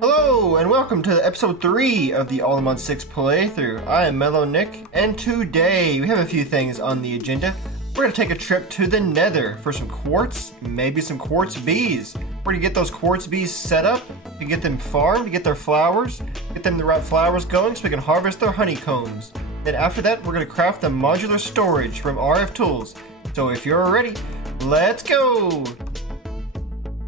Hello and welcome to episode 3 of the All in Mod 6 playthrough. I am Mellow Nick, and today we have a few things on the agenda. We're going to take a trip to the nether for some quartz, maybe some quartz bees. We're going to get those quartz bees set up, to get them farmed, to get their flowers, get them the right flowers going so we can harvest their honeycombs. Then after that, we're going to craft the modular storage from RF tools. So if you're ready, let's go!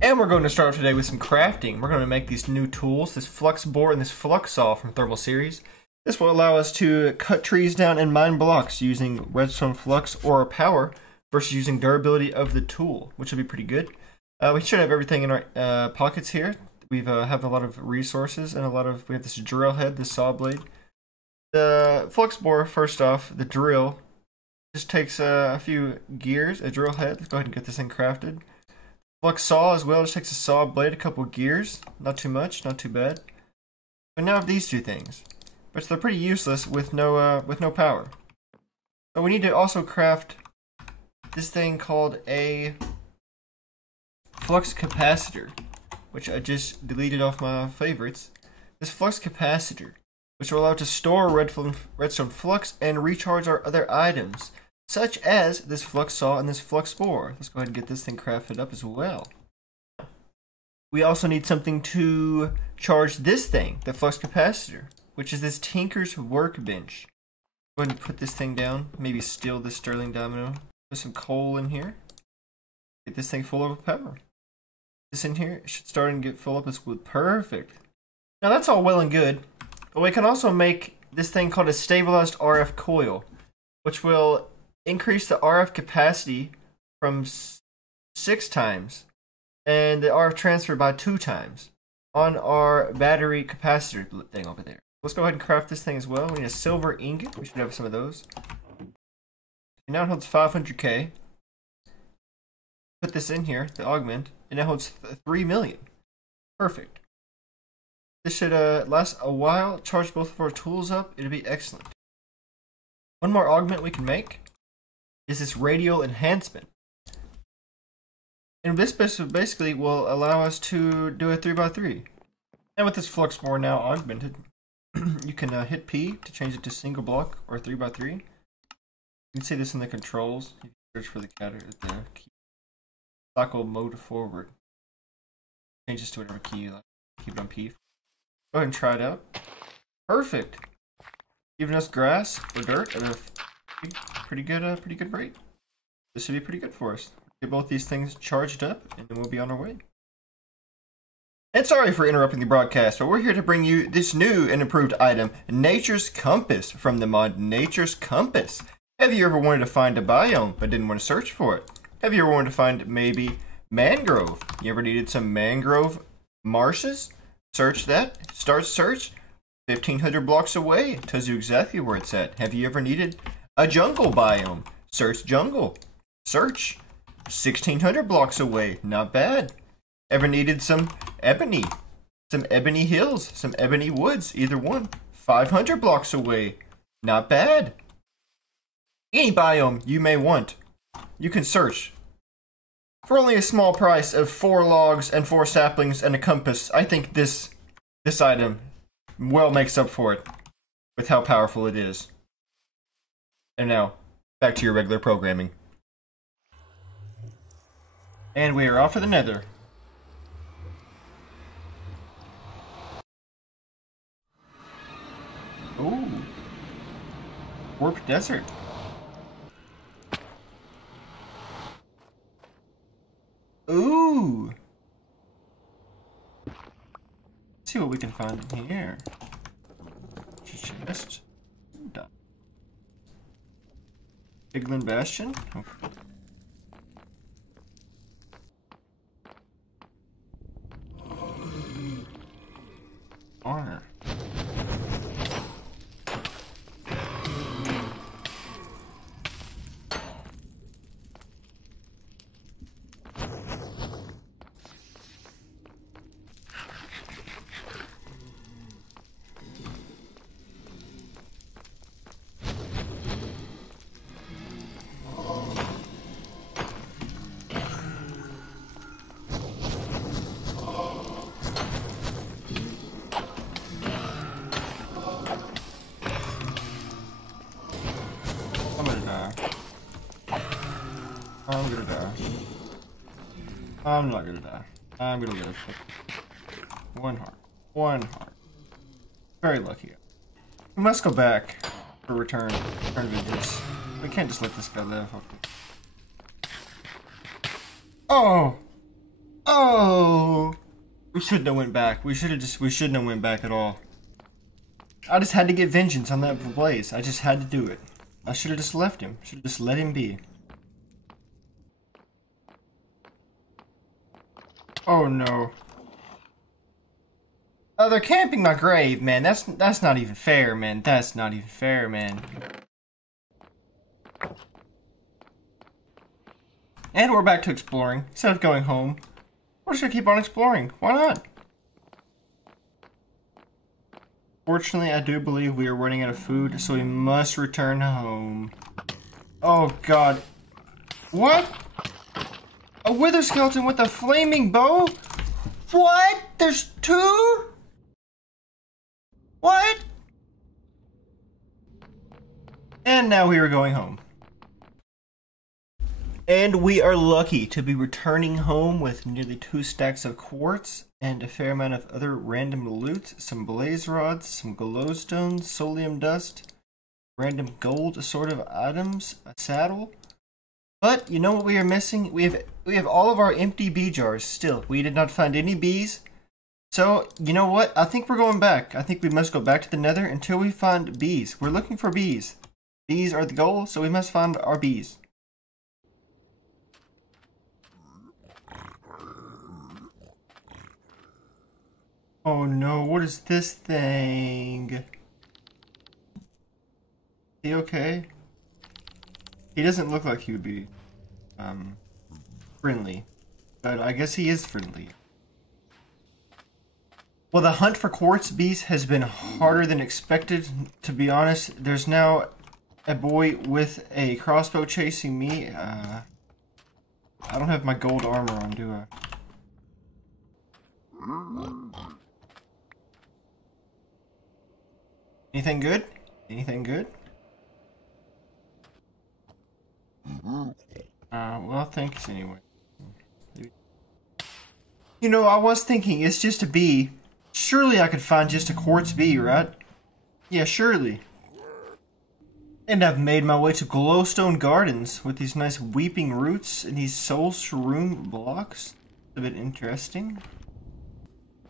And we're going to start today with some crafting. We're going to make these new tools, this flux bore and this flux saw from Thermal Series. This will allow us to cut trees down and mine blocks using redstone flux or power versus using durability of the tool, which will be pretty good. We should have everything in our pockets here. We have a lot of resources and we have this drill head, this saw blade. The flux bore, first off, the drill just takes a few gears, a drill head. Let's go ahead and get this thing crafted. Flux saw as well, just takes a saw blade, a couple of gears, not too much, not too bad. But now I have these two things, but they're pretty useless with no power. So we need to also craft this thing called a Flux Capacitor, which I just deleted off my favorites. This Flux Capacitor, which will allow us to store redstone flux and recharge our other items, such as this flux saw and this flux bore. Let's go ahead and get this thing crafted up as well. We also need something to charge this thing, the flux capacitor, which is this Tinker's Workbench. Go ahead and put this thing down, maybe steal this sterling dynamo. Put some coal in here. Get this thing full of power. This in here should start and get full up as wood. Perfect. Now that's all well and good, but we can also make this thing called a stabilized Rf Coil, which will increase the RF capacity from 6 times and the RF transfer by 2 times on our battery capacitor thing over there. Let's go ahead and craft this thing as well. We need a silver ingot. We should have some of those. Now it holds 500k. Put this in here, the augment, and it holds 3 million. Perfect. This should last a while. Charge both of our tools up. It'll be excellent. One more augment we can make is this Radial Enhancement. And this basically will allow us to do a 3x3. And with this flux bore now augmented, you can hit P to change it to single block or 3x3. You can see this in the controls. You can search for the key. Cycle mode forward. Change this to whatever key you like. Keep it on P. Go ahead and try it out. Perfect. Giving us grass or dirt at a pretty good rate. This should be pretty good for us. Get both these things charged up, and then we'll be on our way. And sorry for interrupting the broadcast, but we're here to bring you this new and improved item, Nature's Compass, from the mod Nature's Compass. Have you ever wanted to find a biome, but didn't want to search for it? Have you ever wanted to find maybe mangrove? You ever needed some mangrove marshes? Search that. Start search. 1,500 blocks away. It tells you exactly where it's at. Have you ever needed a jungle biome? Search jungle. Search. 1,600 blocks away. Not bad. Ever needed some ebony? Some ebony hills. Some ebony woods. Either one. 500 blocks away. Not bad. Any biome you may want, you can search. For only a small price of 4 logs and 4 saplings and a compass, I think this item well makes up for it with how powerful it is. And now, back to your regular programming. And we are off to the nether. Ooh. Warped desert. Ooh. Let's see what we can find in here. Chest. Piglin Bastion. Okay. Honor. I'm gonna die. I'm not gonna die. I'm gonna live. One heart. One heart. Very lucky. We must go back for return vengeance. We can't just let this guy live. Oh! Oh! We shouldn't have went back. We shouldn't have went back at all. I just had to get vengeance on that blaze. I just had to do it. I should have just left him. Should have just let him be. Oh no. Oh, they're camping my grave, man. That's not even fair, man. That's not even fair, man. And we're back to exploring. Instead of going home, we're just gonna keep on exploring. Why not? Fortunately, I do believe we are running out of food, so we must return home. Oh god. What? A wither skeleton with a flaming bow? What? There's two? What? And now we are going home. And we are lucky to be returning home with nearly 2 stacks of quartz and a fair amount of other random loot, some blaze rods, some glowstones, solium dust, random gold sort of items, a saddle. But you know what we are missing? We have all of our empty bee jars still. We did not find any bees. So, you know what? I think we're going back. I think we must go back to the nether until we find bees. We're looking for bees. Bees are the goal, so we must find our bees. Oh no, what is this thing? Is he okay? He doesn't look like he would be, friendly. But I guess he is friendly. Well, the hunt for quartz bees has been harder than expected, to be honest. There's now a boy with a crossbow chasing me. I don't have my gold armor on, do I? Anything good? Anything good? Well, thanks anyway. You know, I was thinking, it's just a bee. Surely I could find just a quartz bee, right? Yeah, surely. And I've made my way to Glowstone Gardens with these nice weeping roots and these soul shroom blocks. A bit interesting.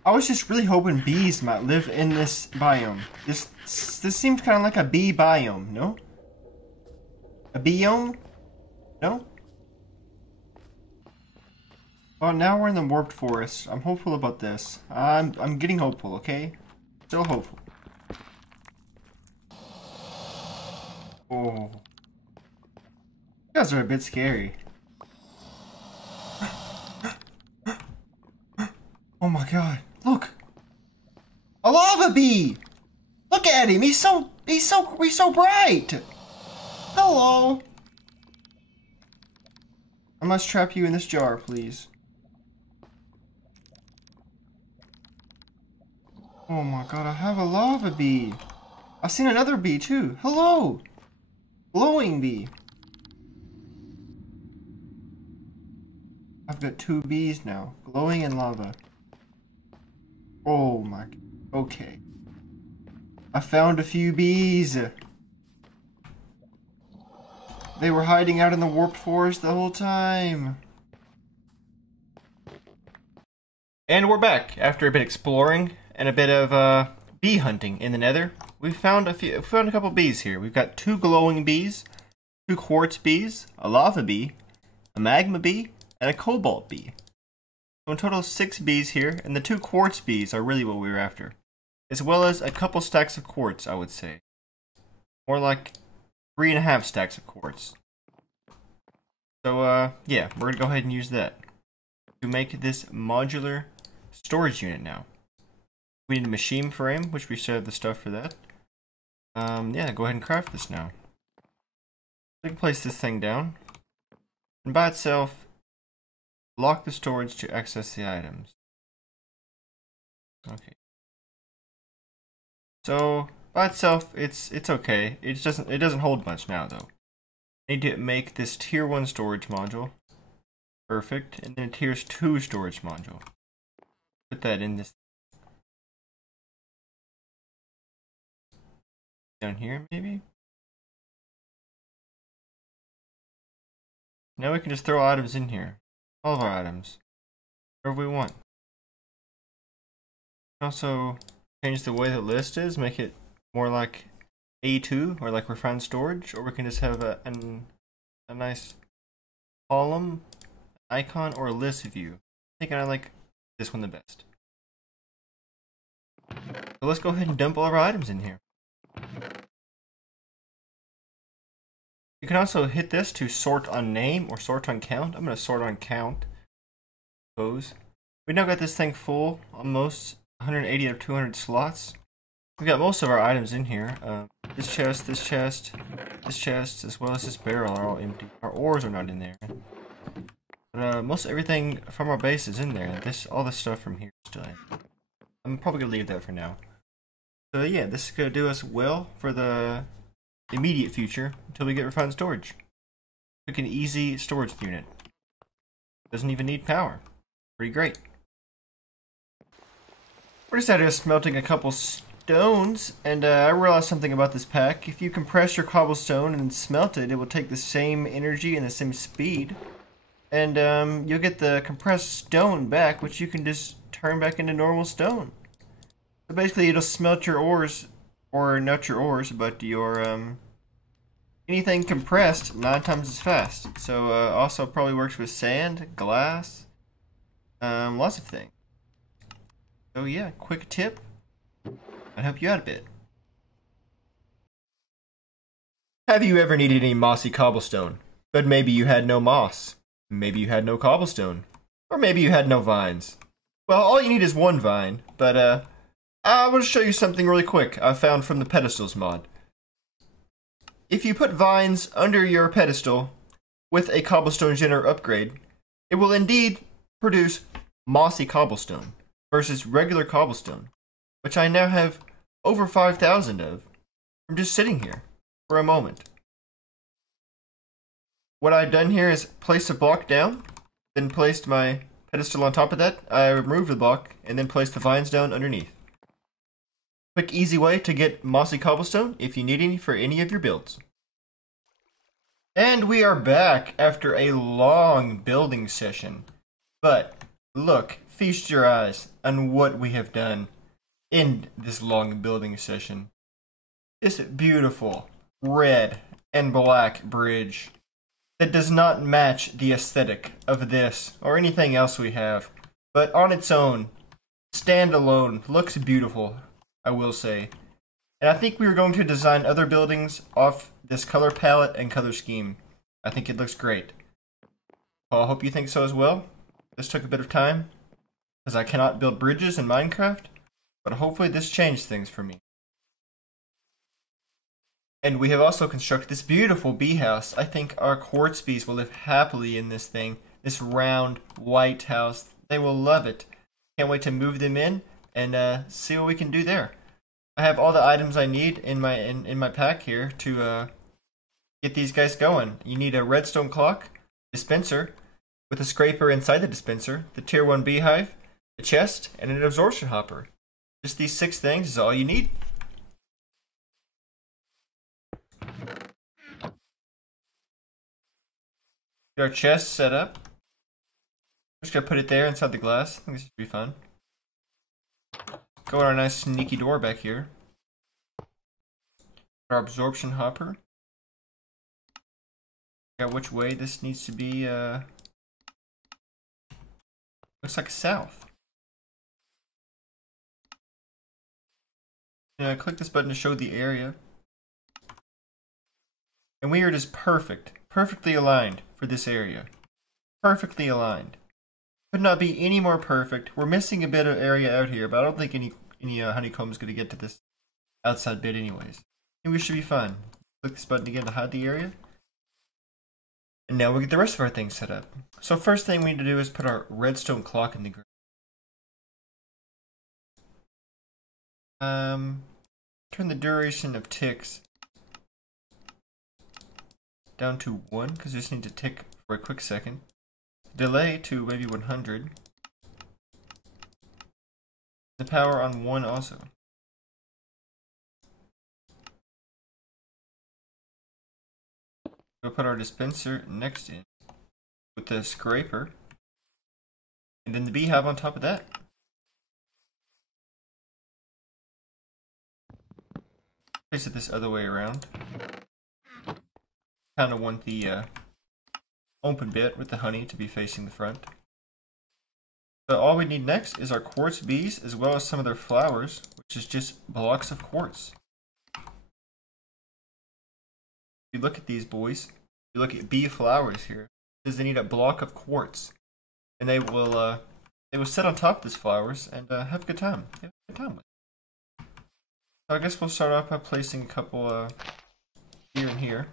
I was just really hoping bees might live in this biome. This seems kind of like a bee biome, no? A biome? No? Well, now we're in the warped forest. I'm hopeful about this. I'm getting hopeful, okay? Still hopeful. Oh. You guys are a bit scary. Oh my god. Look! A lava bee! Look at him! He's so bright! Hello! I must trap you in this jar, please. Oh my god, I have a lava bee. I've seen another bee too. Hello! Glowing bee. I've got 2 bees now. Glowing and lava. Oh my... Okay. I found a few bees. They were hiding out in the warped forest the whole time. And we're back after a bit exploring and a bit of bee hunting in the nether. We found a couple bees here. We've got 2 glowing bees, 2 quartz bees, a lava bee, a magma bee, and a cobalt bee. So in total 6 bees here, and the 2 quartz bees are really what we were after. As well as a couple stacks of quartz, I would say. More like 3.5 stacks of quartz. So yeah, we're gonna go ahead and use that to make this modular storage unit now. We need a machine frame, which we still have the stuff for that. Yeah, go ahead and craft this now. We can place this thing down. And by itself, lock the storage to access the items. Okay. So by itself, it's okay. It doesn't hold much now though. Need to make this tier 1 storage module. Perfect. And then a tier 2 storage module. Put that in this. Down here, maybe? Now we can just throw items in here. All of our items. Wherever we want. Also, change the way the list is, make it more like A2 or like refined storage, or we can just have a nice column, icon, or a list view. I think I like this one the best. So let's go ahead and dump all of our items in here. You can also hit this to sort on name or sort on count. I'm going to sort on count. Suppose. We now got this thing full, almost 180 out of 200 slots. We've got most of our items in here. This chest, this chest, this chest, as well as this barrel are all empty. Our ores are not in there. But most everything from our base is in there. All this stuff from here is still in. I'm probably going to leave that for now. So yeah, this is going to do us well for the immediate future until we get refined storage. Quick and easy storage unit. Doesn't even need power. Pretty great. We're just out here smelting a couple stones, and I realized something about this pack. If you compress your cobblestone and smelt it, it will take the same energy and the same speed. And you'll get the compressed stone back, which you can just turn back into normal stone. So basically it'll smelt your ores, or not your ores, but your anything compressed 9 times as fast. So also probably works with sand, glass, lots of things. So yeah, quick tip. I'll help you out a bit. Have you ever needed any mossy cobblestone, but maybe you had no moss? Maybe you had no cobblestone, or maybe you had no vines. Well, all you need is one vine, but I want to show you something really quick I found from the pedestals mod. If you put vines under your pedestal with a cobblestone generator upgrade, it will indeed produce mossy cobblestone versus regular cobblestone, which I now have over 5,000 of from just sitting here for a moment. What I've done here is placed a block down, then placed my pedestal on top of that. I removed the block and then placed the vines down underneath. Quick, easy way to get mossy cobblestone if you need any for any of your builds. And we are back after a long building session. But look, feast your eyes on what we have done in this long building session. This beautiful red and black bridge that does not match the aesthetic of this or anything else we have, but on its own, standalone, looks beautiful, I will say. And I think we are going to design other buildings off this color palette and color scheme. I think it looks great. Well, I hope you think so as well. This took a bit of time, because I cannot build bridges in Minecraft, but hopefully this changed things for me. And we have also constructed this beautiful bee house. I think our quartz bees will live happily in this thing. This round, white house. They will love it. Can't wait to move them in and see what we can do there. I have all the items I need in my pack here to get these guys going. You need a redstone clock, dispenser, with a scraper inside the dispenser, the tier 1 beehive, a chest, and an absorption hopper. Just these 6 things is all you need. Get our chest set up. I'm just gonna put it there inside the glass. I think this should be fun. Go on our nice sneaky door back here. Our absorption hopper. Got which way this needs to be. Looks like south. Click this button to show the area. And we are just perfectly aligned for this area. Perfectly aligned. Could not be any more perfect. We're missing a bit of area out here, but I don't think any honeycomb is going to get to this outside bit anyways. I think we should be fine. Click this button again to hide the area. And now we get the rest of our things set up. So first thing we need to do is put our redstone clock in the ground. Turn the duration of ticks down to 1 because we just need to tick for a quick second. Delay to maybe 100. The power on 1 also. We'll put our dispenser next in with the scraper. And then the beehive on top of that. Place it this other way around. Kind of want the open bit with the honey to be facing the front. So all we need next is our quartz bees as well as some of their flowers, which is just blocks of quartz. If you look at these boys, you look at bee flowers here, it says they need a block of quartz. And they will sit on top of these flowers and have a good time. Have a good time with it. So I guess we'll start off by placing a couple here and here.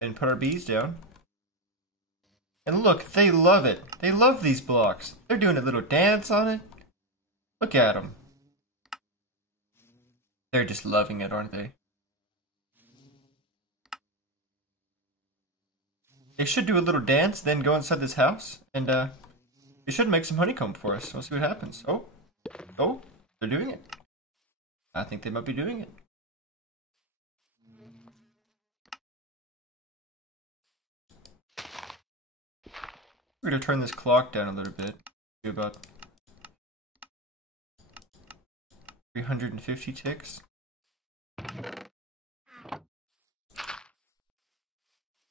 And put our bees down. And look, they love it. They love these blocks. They're doing a little dance on it. Look at them. They're just loving it, aren't they? They should do a little dance, then go inside this house, and they should make some honeycomb for us. We'll see what happens. Oh, they're doing it. I think they might be doing it. We're going to turn this clock down a little bit to about 350 ticks.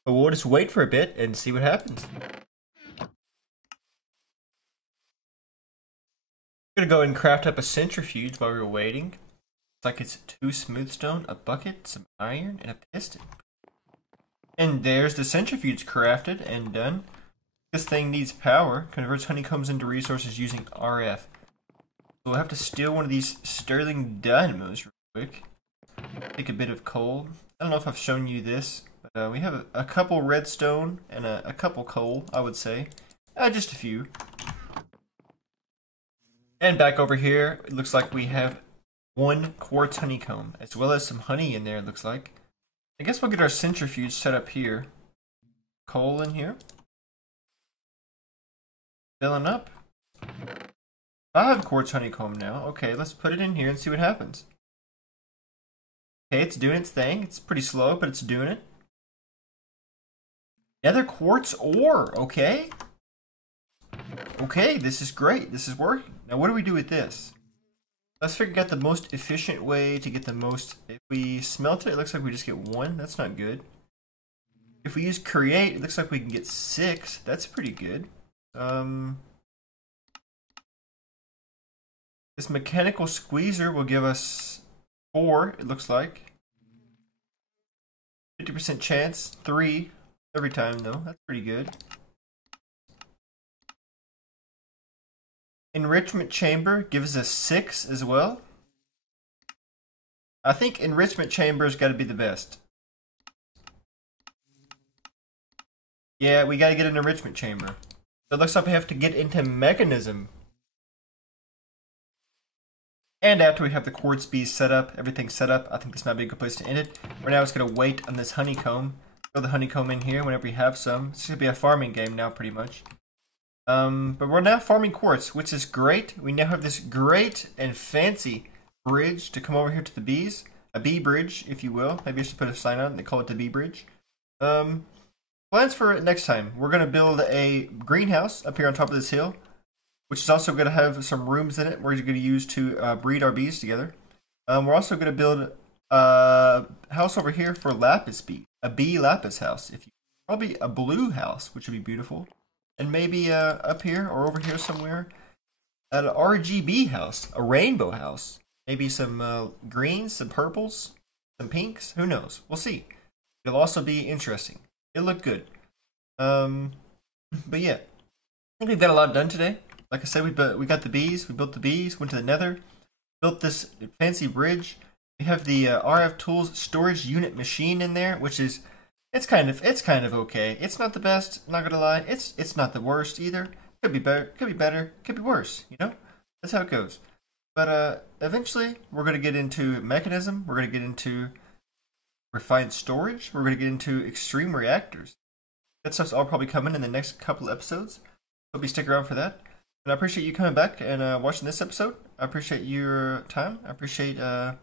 But we'll just wait for a bit and see what happens. I'm going to go and craft up a centrifuge while we're waiting. It's like it's 2 smooth stone, a bucket, some iron, and a piston. And there's the centrifuge crafted and done. This thing needs power, converts honeycombs into resources using RF. So we'll have to steal one of these Sterling dynamos real quick. Take a bit of coal. I don't know if I've shown you this, but we have a couple redstone and a couple coal, I would say. Just a few. And back over here, it looks like we have 1 quartz honeycomb, as well as some honey in there, it looks like. I guess we'll get our centrifuge set up here. Coal in here. Filling up. I have quartz honeycomb now. Okay, let's put it in here and see what happens. Okay, it's doing its thing. It's pretty slow, but it's doing it. Nether quartz ore. Okay. Okay, this is great. This is working. Now, what do we do with this? Let's figure out the most efficient way to get the most. If we smelt it, it looks like we just get 1. That's not good. If we use create, it looks like we can get 6. That's pretty good. This mechanical squeezer will give us 4, it looks like. 50% chance, 3 every time though. That's pretty good. Enrichment chamber gives us 6 as well. I think enrichment chamber's got to be the best. Yeah, we got to get an enrichment chamber. So it looks like we have to get into mechanism. And after we have the quartz bees set up, everything set up, I think this might be a good place to end it. Right now, it's going to wait on this honeycomb. Throw the honeycomb in here whenever we have some. It's going to be a farming game now, pretty much. But we're now farming quartz, which is great. We now have this great and fancy bridge to come over here to the bees. A bee bridge, if you will. Maybe I should put a sign on it. They call it the bee bridge. Plans for next time. We're going to build a greenhouse up here on top of this hill, which is also going to have some rooms in it we're going to use to breed our bees together. We're also going to build a house over here for lapis bee. A bee lapis house. Probably a blue house, which would be beautiful. And maybe up here or over here somewhere, an RGB house, a rainbow house. Maybe some greens, some purples, some pinks. Who knows? We'll see. It'll also be interesting. It'll look good. But yeah, I think we've got a lot done today. Like I said, we got the bees. We built the bees. Went to the nether. Built this fancy bridge. We have the RF Tools storage unit machine in there, which is it's kind of okay. It's not the best. Not gonna lie. It's not the worst either. Could be better. Could be better. Could be worse. You know, that's how it goes. But eventually, we're gonna get into mechanism. We're gonna get into refined storage. We're going to get into extreme reactors. That stuff's all probably coming in the next couple episodes. Hope you stick around for that. And I appreciate you coming back and watching this episode. I appreciate your time. I appreciate. I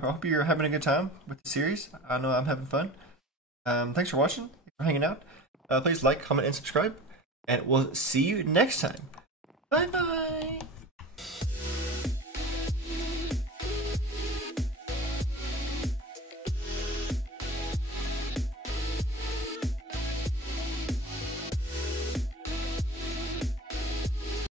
hope you're having a good time with the series. I know I'm having fun. Thanks for watching. Thanks for hanging out. Please like, comment, and subscribe. And we'll see you next time. Bye bye.